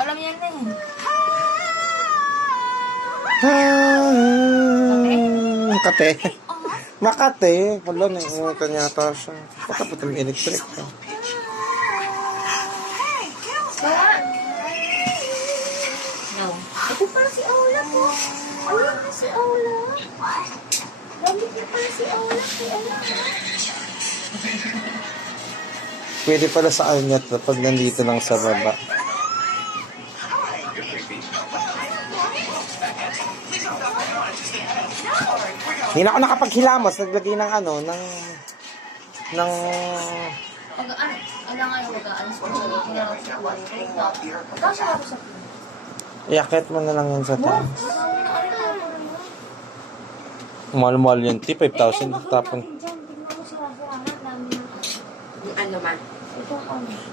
Alam yan na eh. Makate. Makate. Wala, naiinitan yata siya. Patapot yung electric. No. Ito pala si Aula po. Aula na si Aula. Lamig na pala si Aula. Pwede pala sa kanya to pag nandito lang sa baba. Hindi na ako nakapaghilamos. Naglagay ng ano, ng... Ano nga yung mag-aalas ko? Tinawag sa kuya. Magkasya ako sa kuya. Iakit mo na lang yan sa taas. Sabi na ano na ako na. Mahal-mahal yun. 5,000 tapon. Tignan mo sila-sila na. Dami na. Ano man? Ito ano.